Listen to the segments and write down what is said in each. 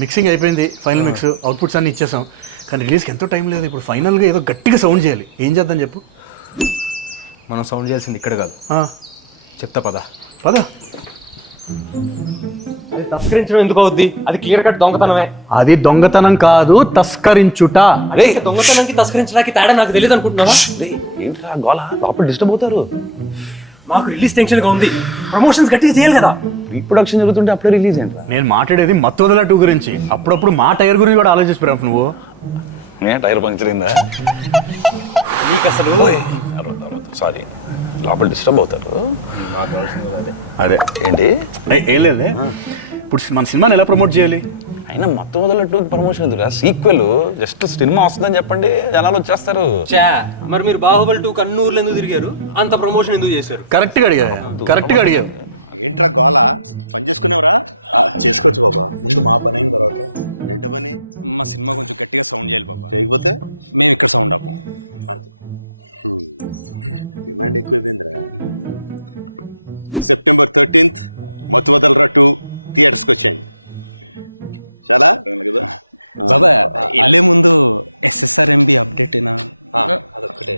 Mixing అయిపోయింది, final mix outputs అన్ని ఇచ్చేసాం. కానీ రిలీజ్కి ఎంతో టైం లేదు. ఇప్పుడు ఫైనల్గా ఏదో గట్టిగా సౌండ్ చేయాలి. ఏం చేద్దాం చెప్పు. మనం సౌండ్ చేయాల్సింది ఇక్కడ కాదు, చెప్తా పదా. అది తస్కరించడం ఎందుకు అవుద్ది? అది క్లియర్ కట్ దొంగతనమే. అది దొంగతనం కాదు, తస్కరించుట. అదే దొంగతనానికి తస్కరించడానికి తేడా నాకు తెలియదు అనుకుంటున్నావా? ఏంట్రా గోళ, లోపల డిస్టర్బ్ అవుతారు. మాకు రిలీజ్ టెన్షన్గా ఉంది, ప్రమోషన్స్ గట్టిగా చేయాలి కదా. రీప్రొడక్షన్ జరుగుతుంటే అప్పుడే రిలీజ్ ఏంట్రా? నేను మాట్లాడేది మత్తోదల 2 గురించి. అప్పుడప్పుడు మా టైర్ గురించి కూడా ఆలోచిస్తున్నావు నువ్వు. టైర్ పంక్చర్ అయిందా? నీకు అసలు సారీ, లోపల డిస్టర్బ్ అవుతారు. అదే ఏంటి ఏం లేదే. ఇప్పుడు మన సినిమాని ఎలా ప్రమోట్ చేయాలి? అయినా మొత్తం వదలట్టు ప్రమోషన్ ఎందుకు? సీక్వెల్ జస్ట్ సినిమా వస్తుందని చెప్పండి, జనాలు వచ్చేస్తారు. మరి మీరు బాహుబలి 2 కన్నూర్లు ఎందుకు తిరిగారు? అంత ప్రమోషన్ ఎందుకు చేశారు? కరెక్ట్గా అడిగారు. ఏంట్రా గోళ, పని చేసుకునేవరా? చేసుకోవచ్చు బాబా, ముందు మా పని అయిన తర్వాత. ఏంటో పని? మా సినిమా కొంచెం గట్టిగా సౌండ్ చేయాలి బాబా. చేయకపోతే మేము ఇక్కడ సౌండ్ ఆపు. డిమాండ్ ఎక్కువైపోయిందిరా. September 13th మత్తువదలరా 2 థియేటర్స్కి వచ్చాయండి. చాలా బాబా వెళ్ళే ముందు SSRMB అప్డేట్ అయినా అదొక్కటే.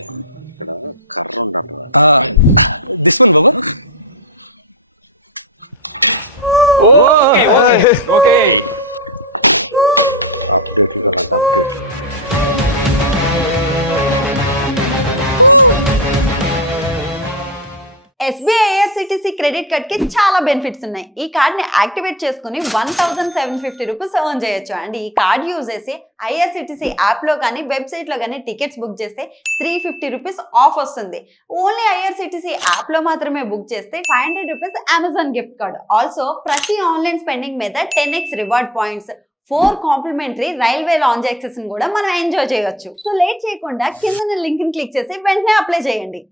ఇక్కడ కర్ర ఉండాలి. దిస్ వన్ బాబా. ఓకే ఓకే అప్డేట్ కదా, update. SBI IRCTC credit card కి చాలా బెనిఫిట్స్ ఉన్నాయి. ఈ కార్డ్ ని యాక్టివేట్ చేసుకుని 1750 రూపీస్ ఎర్న్ చేయొచ్చు. అండ్ ఈ కార్డ్ యూజ్ చేసి IRCTC యాప్ లో కానీ వెబ్సైట్ లో కానీ టికెట్స్ బుక్ చేస్తే 350 రూపీస్ ఆఫ్ వస్తుంది. ఓన్లీ IRCTC యాప్ లో మాత్రమే బుక్ చేస్తే 500 rupees Amazon gift card. Also ప్రతి ఆన్లైన్ స్పెండింగ్ మీద 10x reward points, 4 complimentary railway lounge access కూడా మనం ఎంజాయ్ చేయొచ్చు. సో లేట్ చేయకుండా కింద లింక్ ని క్లిక్ చేసి వెంటనే అప్లై చేయండి.